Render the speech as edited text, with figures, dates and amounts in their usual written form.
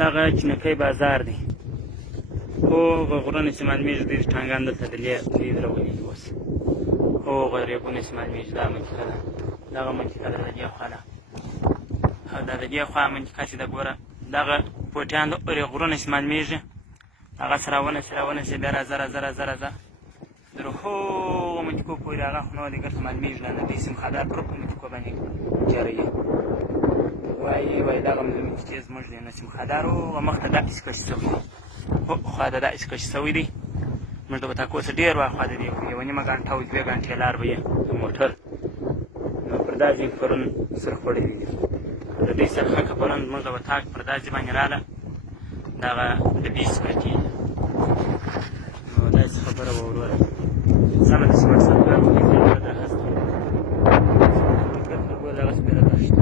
دغه چینکۍ بازار دی. هغه غرونه چې معلومېږي دوی ټانګان دلته دوی راولېږي اوس. هغه ریګونه چې معلومېږي دا منطقه ده، دغه منطقه ده د دې خوا ده، او دا د دې خوا منطقه چې ده ګوره دغه پوټیان د غرونه چې معلومېږي هغه څه راونسي بیا راځه در هغو منطقو پورې هغه خو نه دیګر ته معلومېږي نه دوی سیمخادار پر منطقو باندې جاروي. وایي دغه منطقې زموږ دی، نه سیمخادار هغه مخته دا ایسې کشي شوی دی، خوا ته دا ایسې کشي شوی دی. موږ د بتاکو څه ډېر وخت د دې یوه نیمه ګنټه او 2 ګنټې لار به یې د موټر، نو پر دا ځای پرون سر خوړلی دي. د دوی سرخکه پرون زموږ د وطاق پر دا ځای باندې راغله، دغه ډبې سپکې، نو داسې خبره وه وروره. سمه ده چې وټساپ کار وکړي، زه دا هست دغه سپېره داشت